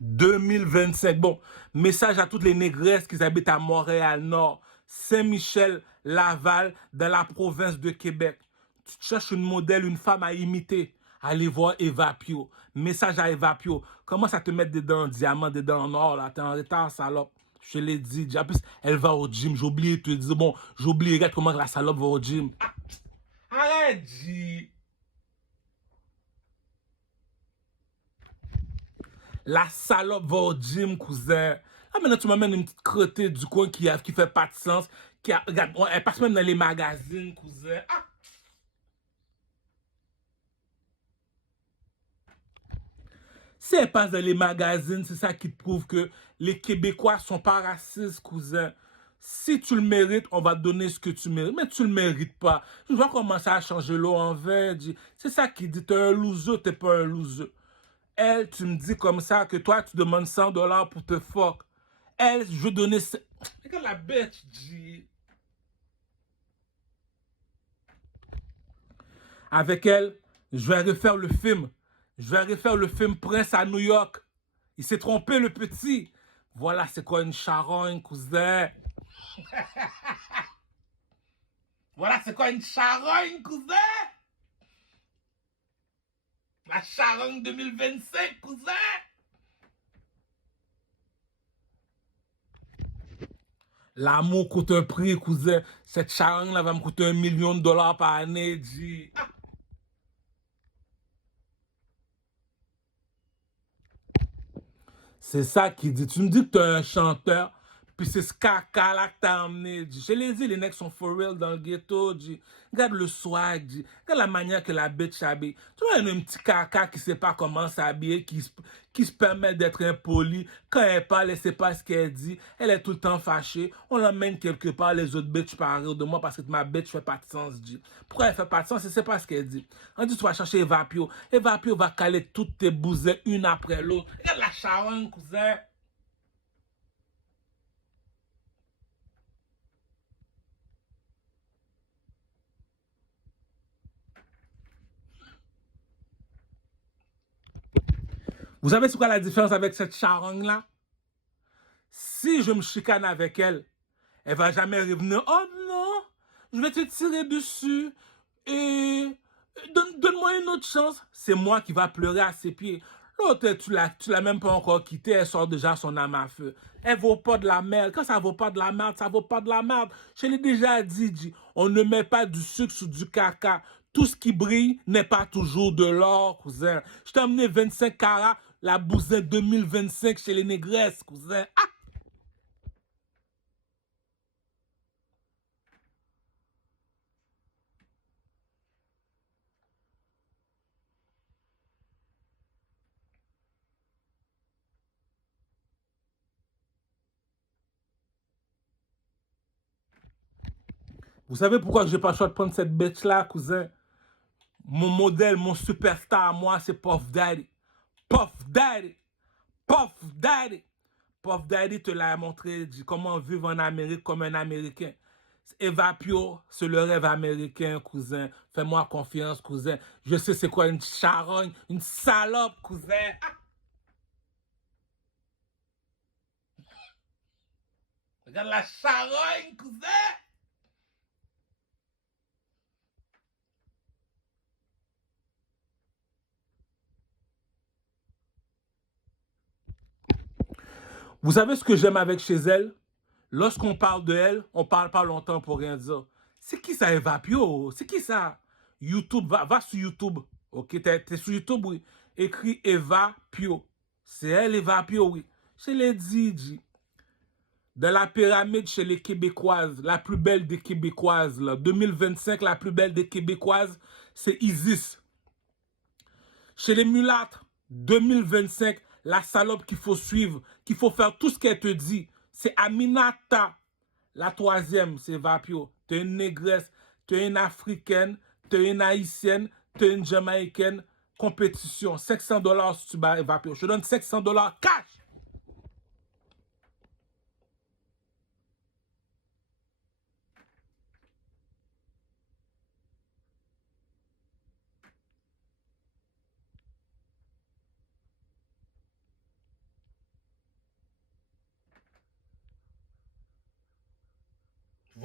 2025. Bon, message à toutes les négresses qui habitent à Montréal-Nord, Saint-Michel, Laval, dans la province de Québec. Tu cherches une modèle, une femme à imiter. Allez voir Eva Pio. Message à Eva Pio. Commence à te mettre des dents en diamant, des dents en or, là. T'es en retard, salope. Je te l'ai dit. En plus, elle va au gym. J'ai oublié de te dire. Bon, j'ai oublié, regarde comment la salope va au gym. Ah, arrête, G. La salope va au gym, cousin. Ah, maintenant, tu m'amènes une petite crottée du coin qui fait pas de sens. Regarde, elle passe même dans les magazines, cousin. Ah! Si elle passe dans les magazines, c'est ça qui te prouve que les Québécois sont pas racistes, cousin. Si tu le mérites, on va te donner ce que tu mérites. Mais tu le mérites pas. Je vais commencer à changer l'eau en vin. C'est ça qui dit, t'es un loser, t'es pas un loser. Elle, tu me dis comme ça que toi, tu demandes 100 $ pour te fuck. Elle, je veux donner... Regarde la bête, G. Avec elle, je vais refaire le film. Je vais refaire le film Prince à New York. Il s'est trompé, le petit. Voilà, c'est quoi une charogne, cousin? Voilà, c'est quoi une charogne, cousin? La charogne 2025, cousin? L'amour coûte un prix, cousin. Cette charogne-là va me coûter $1 million par année, G. Ah. C'est ça qui dit. Tu me dis que tu es un chanteur, puis c'est ce caca là que t'as emmené. Je l'ai dit, les necks sont for real dans le ghetto. Regarde le swag. Regarde la manière que la bitch s'habille. Tu vois, un petit caca qui sait pas comment s'habiller, qui se permet d'être impoli. Quand elle parle, elle sait pas ce qu'elle dit. Elle est tout le temps fâchée. On l'emmène quelque part, les autres bitches parlent de moi parce que ma bitch fait pas de sens. Pourquoi elle fait pas de sens? Elle sait pas ce qu'elle dit. On dit, tu vas chercher Eva Pio. Eva Pio va caler toutes tes bousées une après l'autre. Regarde la charogne, cousin. Vous savez c'est quoi la différence avec cette charogne-là? Si je me chicane avec elle, elle va jamais revenir. Oh non, je vais te tirer dessus. Et donne-moi une autre chance. C'est moi qui va pleurer à ses pieds. L'autre, tu l'as même pas encore quitté, elle sort déjà son âme à feu. Elle vaut pas de la merde. Quand ça vaut pas de la merde, ça vaut pas de la merde. Je l'ai déjà dit, on ne met pas du sucre sur du caca. Tout ce qui brille n'est pas toujours de l'or, cousin. Je t'ai amené 25 carats, la bousin 2025 chez les négresses, cousin. Ah! Vous savez pourquoi j'ai pas le choix de prendre cette bête-là, cousin? Mon modèle, mon superstar, moi, c'est Puff Daddy. Puff Daddy. Puff Daddy. Puff Daddy te l'a montré comment vivre en Amérique comme un Américain. Eva Pio, c'est le rêve américain, cousin. Fais-moi confiance, cousin. Je sais c'est quoi une charogne, une salope, cousin. Ah, regarde la charogne, cousin. Vous savez ce que j'aime avec chez elle? Lorsqu'on parle de elle, on parle pas longtemps pour rien dire. C'est qui ça, Eva Pio? C'est qui ça? YouTube, va sur YouTube. Ok, t'es sur YouTube, oui. Écris Eva Pio. C'est elle, Eva Pio, oui. Je l'ai dit, G. Dans la pyramide chez les Québécoises, la plus belle des Québécoises, là, 2025, la plus belle des Québécoises, c'est Isis. Chez les mulâtres, 2025, la salope qu'il faut suivre, qu'il faut faire tout ce qu'elle te dit, c'est Aminata. La troisième, c'est Vapio. Tu es une négresse, tu es une africaine, tu es une haïtienne, tu es une jamaïcaine. Compétition, 500 $ si tu bats Vapio. Je te donne 500 $ cash.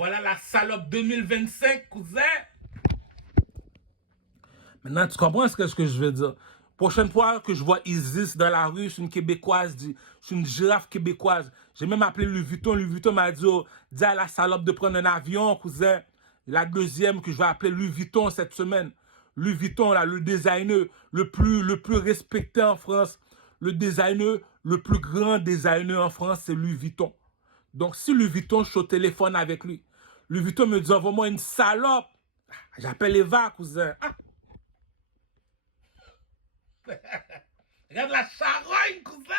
Voilà la salope 2025, cousin. Maintenant, tu comprends ce que je veux dire? Prochaine fois que je vois Isis dans la rue, c'est une Québécoise, c'est une girafe québécoise. J'ai même appelé Louis Vuitton. Louis Vuitton m'a dit, oh, dis à la salope de prendre un avion, cousin. La deuxième que je vais appeler Louis Vuitton cette semaine. Louis Vuitton, là, le designer le plus respecté en France. Le designer, le plus grand designer en France, c'est Louis Vuitton. Donc, si Louis Vuitton, je suis au téléphone avec lui. Louis Vuitton me dit, envoie-moi une salope. J'appelle Eva, cousin. Ah. Regarde la charogne, cousin!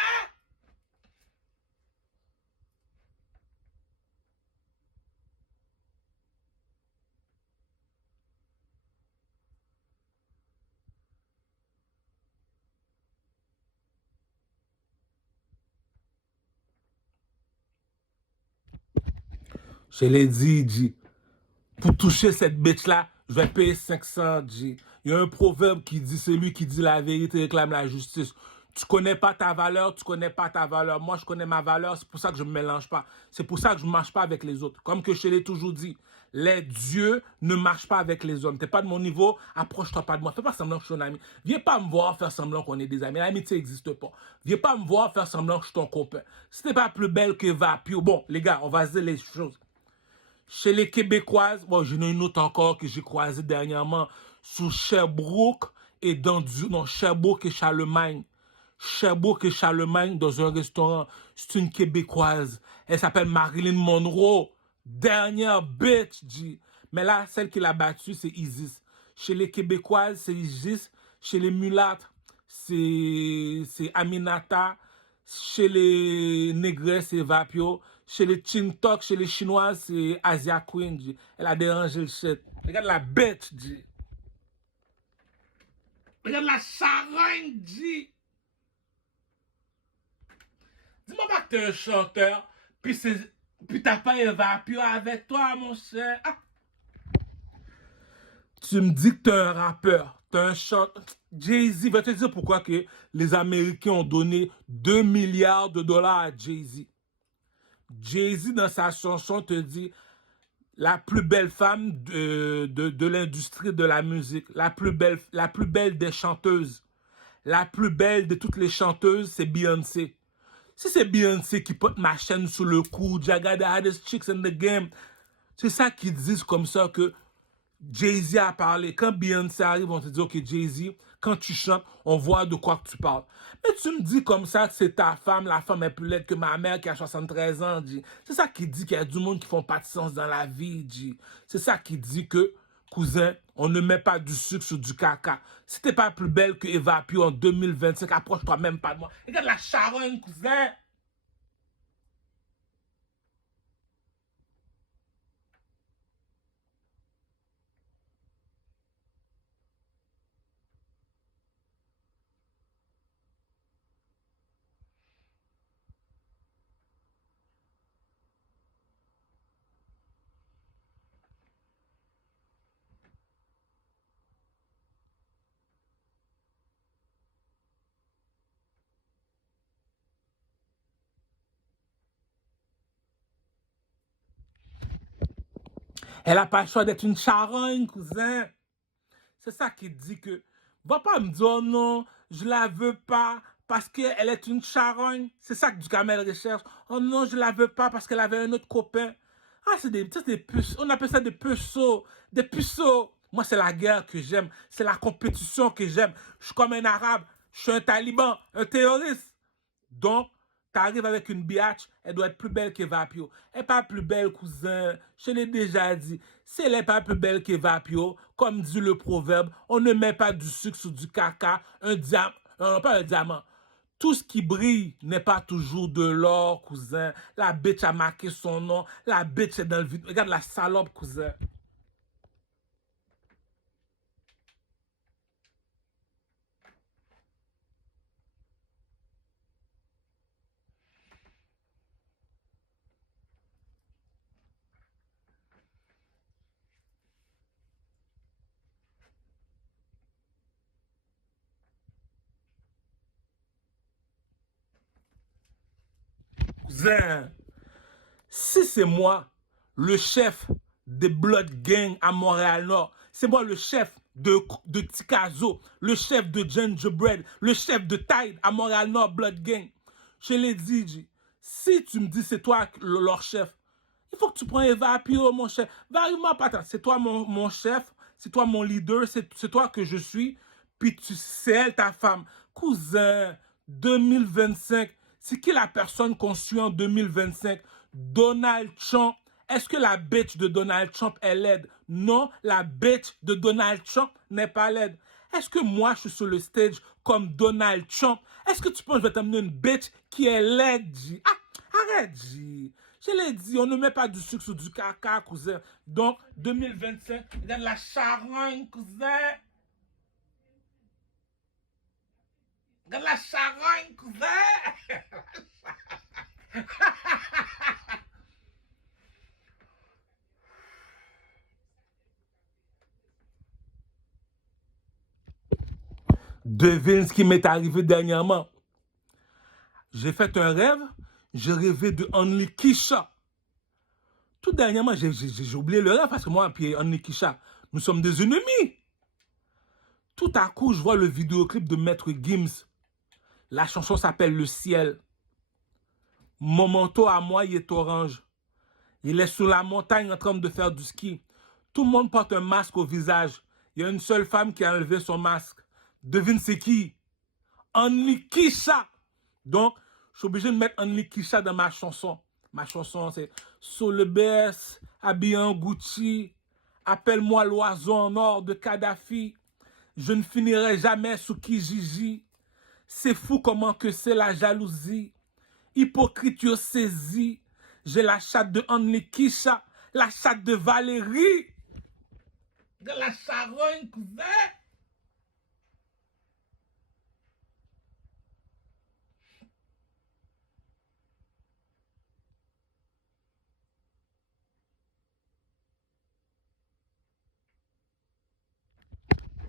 Je l'ai dit, G. Pour toucher cette bitch-là, je vais payer 500, G. Il y a un proverbe qui dit, celui qui dit la vérité réclame la justice. Tu connais pas ta valeur, tu connais pas ta valeur. Moi, je connais ma valeur, c'est pour ça que je me mélange pas. C'est pour ça que je marche pas avec les autres. Comme que je l'ai toujours dit, les dieux ne marchent pas avec les hommes. T'es pas de mon niveau, approche-toi pas de moi. Fais pas semblant que je suis ton ami. Viens pas me voir faire semblant qu'on est des amis. L'amitié n'existe pas. Viens pas me voir faire semblant que je suis ton copain. Si t'es pas plus belle que Vapio, bon, les gars, on va se dire les choses. Chez les Québécoises, bon, j'en ai une autre encore que j'ai croisée dernièrement sous Sherbrooke et dans Sherbrooke et Charlemagne. Sherbrooke et Charlemagne dans un restaurant. C'est une Québécoise. Elle s'appelle Marilyn Monroe. Dernière bitch, G. Mais là, celle qui l'a battue, c'est Isis. Chez les Québécoises, c'est Isis. Chez les mulâtres, c'est Aminata. Chez les Négresses, c'est Vapio. Chez les Chintok, chez les Chinois, c'est Asia Queen, G. Elle a dérangé le shit. Regarde la bête, G. Regarde la charogne, G. Dis-moi pas que t'es un chanteur, puis t'as pas un Vapio avec toi, mon cher. Ah. Tu me dis que t'es un rappeur, t'es un chanteur. Jay-Z, va te dire pourquoi que les Américains ont donné 2 milliards de dollars à Jay-Z. Jay-Z, dans sa chanson, te dit la plus belle femme de l'industrie de la musique, la plus belle des chanteuses, la plus belle de toutes les chanteuses, c'est Beyoncé. Si c'est Beyoncé qui porte ma chaîne sous le cou, Jaga the hottest chicks in the game, c'est ça qu'ils disent comme ça que Jay-Z a parlé. Quand Beyoncé arrive, on te dit, OK, Jay-Z, quand tu chantes, on voit de quoi que tu parles. Mais tu me dis comme ça que c'est ta femme, la femme est plus laide que ma mère qui a 73 ans, G. C'est ça qui dit qu'il y a du monde qui font pas de sens dans la vie, G. C'est ça qui dit que, cousin, on ne met pas du sucre sur du caca. Si t'es pas plus belle que Eva Pio en 2025, approche-toi même pas de moi. Regarde la charogne, cousin. Elle a pas le choix d'être une charogne, cousin. C'est ça qui dit que, va pas me dire, oh non, je la veux pas parce qu'elle est une charogne. C'est ça que Ducamel recherche. Oh non, je la veux pas parce qu'elle avait un autre copain. Ah, c'est des puceaux. On appelle ça des puceaux. Des puceaux. Moi, c'est la guerre que j'aime. C'est la compétition que j'aime. Je suis comme un arabe. Je suis un taliban, un terroriste. Donc, t'arrives avec une biatch, elle doit être plus belle qu'Eva Pio. Elle n'est pas plus belle, cousin. Je l'ai déjà dit. Si elle n'est pas plus belle qu'Eva Pio, comme dit le proverbe, on ne met pas du sucre sur du caca, un diamant, non, pas un diamant. Tout ce qui brille n'est pas toujours de l'or, cousin. La bitch a marqué son nom. La bitch est dans le vide. Regarde la salope, cousin. Cousin, si c'est moi, le chef des Blood Gang à Montréal-Nord. C'est moi le chef de Tikazo, le chef de Gingerbread, le chef de Tide à Montréal-Nord Blood Gang. Je l'ai dit, G, si tu me dis c'est toi leur chef, il faut que tu prennes Eva Pio, mon chef. Varie-moi pas, c'est toi mon chef, c'est toi mon leader, c'est toi que je suis, puis c'est elle ta femme. Cousin, 2025, c'est qui la personne qu'on suit en 2025? Donald Trump. Est-ce que la bitch de Donald Trump est laide? Non, la bitch de Donald Trump n'est pas laide. Est-ce que moi, je suis sur le stage comme Donald Trump? Est-ce que tu penses que je vais t'amener une bitch qui est laide, G? Ah, arrête, G. Je l'ai dit, on ne met pas du sucre sur du caca, cousin. Donc, 2025, regarde la charogne, cousin. Regarde la charogne, cousin. Devine ce qui m'est arrivé dernièrement. J'ai fait un rêve, j'ai rêvé de Only Kisha. Tout dernièrement, j'ai oublié le rêve parce que moi et Only Kisha, nous sommes des ennemis. Tout à coup, je vois le vidéoclip de Maître Gims. La chanson s'appelle Le Ciel. Mon manteau à moi, il est orange. Il est sous la montagne en train de faire du ski. Tout le monde porte un masque au visage. Il y a une seule femme qui a enlevé son masque. Devine c'est qui? Only Kisha. Donc, je suis obligé de mettre Only Kisha dans ma chanson. Ma chanson, c'est Sur le BS, habillé en Gucci. Appelle-moi l'oiseau en or de Kadhafi. Je ne finirai jamais sous Kijiji. C'est fou comment que c'est la jalousie. Hypocrite yo saisi. J'ai la chatte de Only Kisha, la chatte de Valérie. De la charogne, cousin.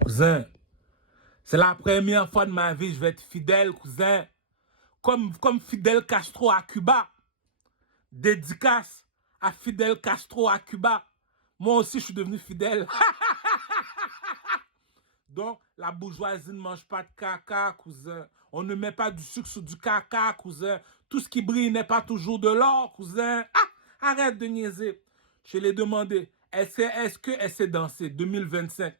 Cousin, c'est la première fois de ma vie que je vais être fidèle, cousin. Comme Fidel Castro à Cuba. Dédicace à Fidel Castro à Cuba. Moi aussi, je suis devenu fidèle. Donc, la bourgeoisie ne mange pas de caca, cousin. On ne met pas du sucre sur du caca, cousin. Tout ce qui brille n'est pas toujours de l'or, cousin. Ah, arrête de niaiser. Je l'ai demandé, est-ce qu'elle sait danser 2025?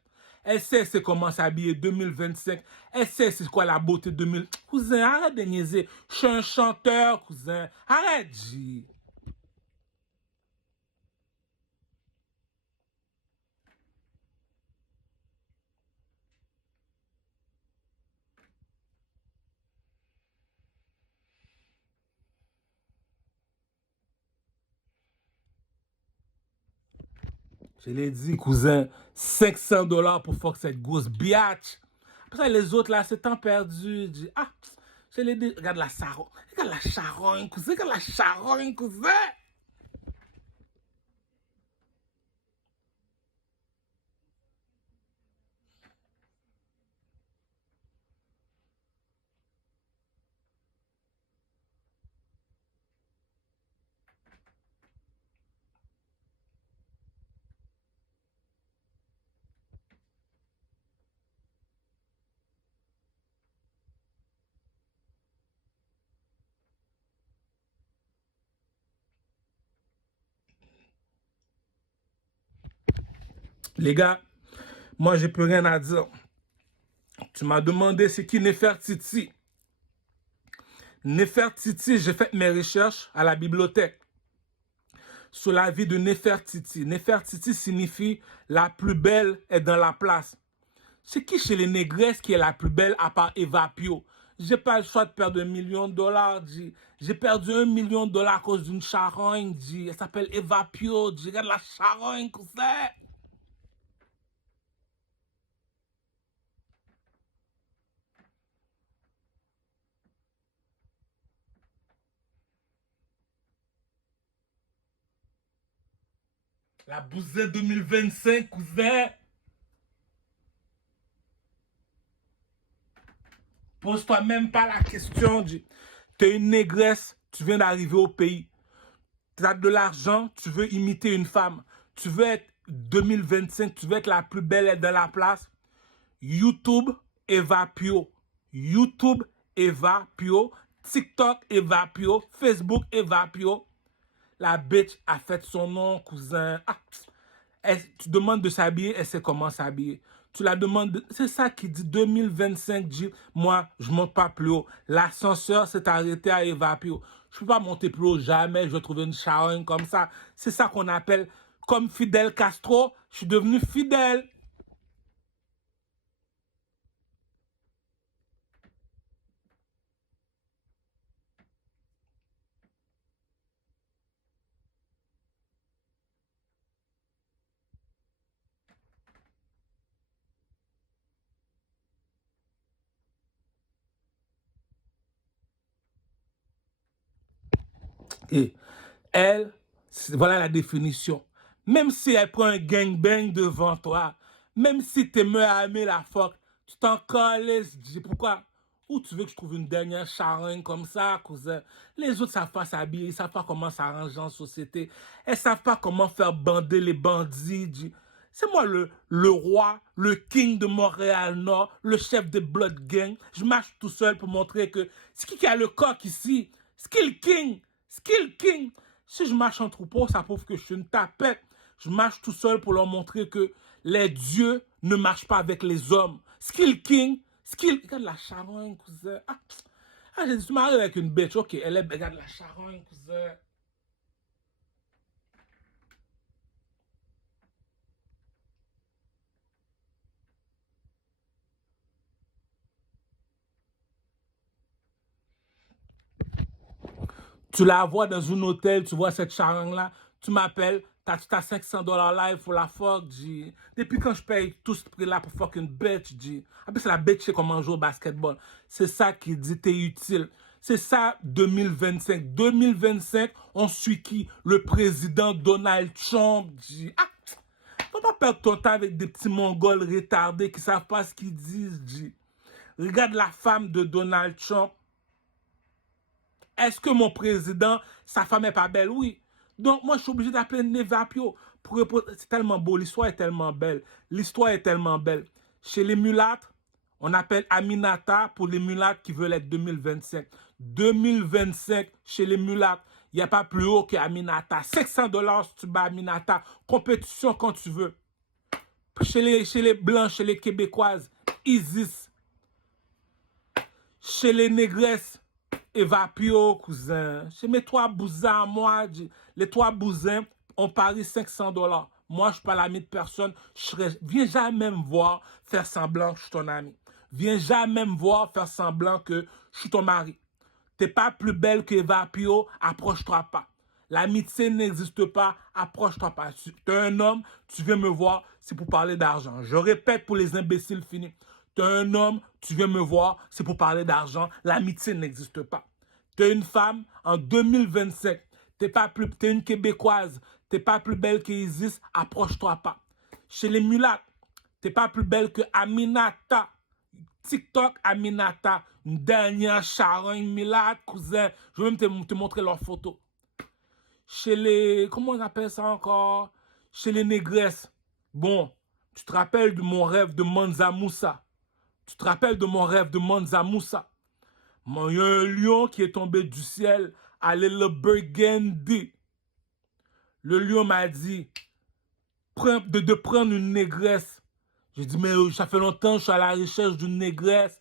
Elle sait comment s'habiller 2025. Elle sait c'est quoi la beauté 2000. Cousin, arrête de niaiser. Je suis un chanteur, cousin. Arrête, J. Je l'ai dit, cousin, 500 $ pour faire cette grosse biatch. Après ça, les autres, là, c'est temps perdu. Je l'ai dit, regarde la charogne. Regarde la charogne, cousin. Regarde la charogne, cousin. Les gars, moi, j'ai plus rien à dire. Tu m'as demandé c'est qui Nefertiti. Nefertiti, j'ai fait mes recherches à la bibliothèque sur la vie de Nefertiti. Nefertiti signifie la plus belle est dans la place. C'est qui chez les négresses qui est la plus belle à part Eva Pio? J'ai pas le choix de perdre $1 million, G. J'ai perdu $1 million à cause d'une charogne, G. Elle s'appelle Eva Pio, G. Regarde la charogne, cousin. La bousette 2025, cousin. Pose-toi même pas la question, G. T'es une négresse, tu viens d'arriver au pays. Tu as de l'argent, tu veux imiter une femme. Tu veux être 2025, tu veux être la plus belle de la place. YouTube, Eva Pio. YouTube, Eva Pio. TikTok, Eva Pio. Facebook, Eva Pio. La bitch a fait son nom, cousin. Ah, tu demandes de s'habiller, elle sait comment s'habiller. Tu la demandes, c'est ça qui dit 2025, dit, moi, je monte pas plus haut. L'ascenseur s'est arrêté à Eva Pio. Je peux pas monter plus haut, jamais, je vais trouver une charogne comme ça. C'est ça qu'on appelle, comme Fidel Castro, je suis devenu fidèle. Et elle, voilà la définition. Même si elle prend un gangbang devant toi, même si tu me à aimer la fuck, tu t'en colles, dis pourquoi? Où tu veux que je trouve une dernière charogne comme ça, cousin? Les autres savent pas s'habiller, ils savent pas comment s'arranger en société. Elles savent pas comment faire bander les bandits. C'est moi le roi, le king de Montréal-Nord, le chef des Blood Gang. Je marche tout seul pour montrer que c'est qui a le coq ici? Skill King! Skill King! Si je marche en troupeau, ça prouve que je suis une tapette. Je marche tout seul pour leur montrer que les dieux ne marchent pas avec les hommes. Skill King! Skill... Regarde la charogne, cousin. J'ai dit, tu m'arrives avec une bitch. Ok, elle est... Regarde la charogne, cousin. Tu la vois dans un hôtel, tu vois cette charogne-là, tu m'appelles, t'as $500 live pour la fuck, G. Depuis quand je paye tout ce prix-là pour fucking bitch, G. Après, c'est la bitch qui sait comment jouer au basketball. C'est ça qui dit t'es utile. C'est ça 2025. 2025, on suit qui? Le président Donald Trump, G. Ah! Faut pas perdre ton temps avec des petits mongols retardés qui savent pas ce qu'ils disent, G. Regarde la femme de Donald Trump. Est-ce que mon président, sa femme est pas belle? Oui. Donc, moi, je suis obligé d'appeler Neva Pio. C'est tellement beau. L'histoire est tellement belle. L'histoire est tellement belle. Chez les mulâtres, on appelle Aminata pour les mulâtres qui veulent être 2025. 2025, chez les mulâtres, il n'y a pas plus haut qu'Aminata. $500 si tu bats Aminata. Compétition quand tu veux. Chez les blancs, chez les québécoises, Isis. Chez les négresses, Eva Pio, cousin. Chez mes trois bousins, moi, les trois bousins, on parie $500. Moi, je ne suis pas l'ami de personne. Viens jamais me voir faire semblant que je suis ton ami. Viens jamais me voir faire semblant que je suis ton mari. Tu n'es pas plus belle que Eva Pio, approche-toi pas. L'amitié n'existe pas, approche-toi pas. Tu es un homme, tu viens me voir, c'est pour parler d'argent. Je répète pour les imbéciles finis. Tu es un homme, tu viens me voir, c'est pour parler d'argent. L'amitié n'existe pas. Tu es une femme en 2025. Tu es une Québécoise. Tu n'es pas plus belle qu'Isis, approche-toi pas. Chez les mulâtres, tu n'es pas plus belle que Aminata. TikTok, Aminata. Une dernière charogne mulâtre, cousin. Je vais même te montrer leurs photos. Chez les... Comment on appelle ça encore? Chez les négresses. Bon, tu te rappelles de mon rêve de Mansa Moussa. Tu te rappelles de mon rêve de Mansa Moussa. Il y a un lion qui est tombé du ciel à l'île Burgundy. Le lion m'a dit de prendre une négresse. J'ai dit, mais ça fait longtemps que je suis à la recherche d'une négresse.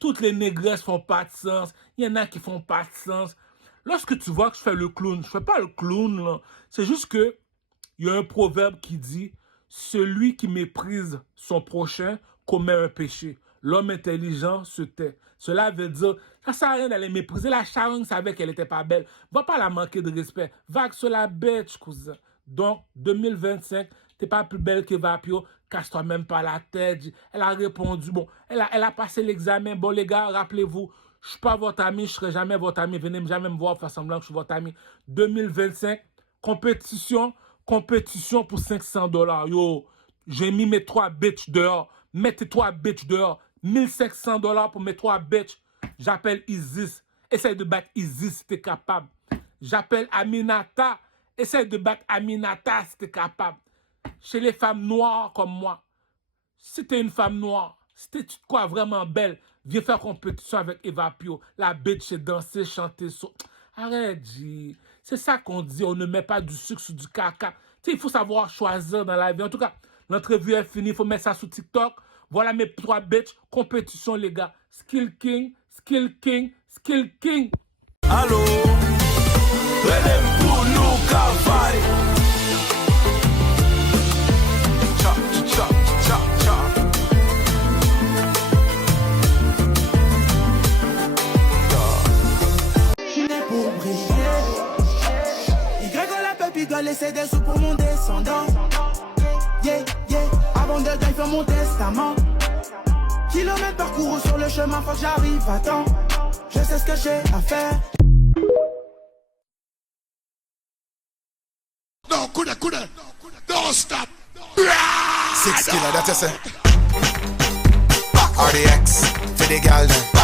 Toutes les négresses font pas de sens. Il y en a qui font pas de sens. Lorsque tu vois que je fais le clown, je fais pas le clown, là. C'est juste que il y a un proverbe qui dit, celui qui méprise son prochain commet un péché. L'homme intelligent se tait. Cela veut dire, ça sert à rien d'aller mépriser. La charogne savait qu'elle était pas belle. Va pas la manquer de respect. Va sur la bête, cousin. Donc, 2025, t'es pas plus belle que Vapio. Casse-toi même pas la tête. Elle a répondu. Bon, elle a passé l'examen. Bon, les gars, rappelez-vous, je suis pas votre ami, je serai jamais votre ami. Venez jamais me voir faire semblant que je suis votre ami. 2025, compétition pour $500. Yo, j'ai mis mes 3 bitches dehors. Mets tes 3 bitches dehors. $1 500 pour mes 3 bitches. J'appelle Isis. Essaye de battre Isis si t'es capable. J'appelle Aminata. Essaye de battre Aminata si t'es capable. Chez les femmes noires comme moi. Si t'es une femme noire, si t'es quoi vraiment belle, viens faire compétition avec Eva Pio. La bitch est danser, chanter. Arrête, G. C'est ça qu'on dit. On ne met pas du sucre sur du caca. Tu sais, il faut savoir choisir dans la vie. En tout cas, l'entrevue est finie. Il faut mettre ça sur TikTok. Voilà mes 3 bitches. Compétition, les gars. Skill King, Skill King, Skill King. Allô, pour nous cavaler. Cha, cha, cha, cha. Je n'ai pour briller. Y la peuple, il doit laisser des sous pour mon descendant. Yeah, yeah, avant de gagner, faire mon testament. Kilomètres parcourus sur le chemin, faut que j'arrive à temps. Je sais ce que j'ai à faire. No, couldn't. Don't stop. 6 killer, that's just it. RDX, for the gal then.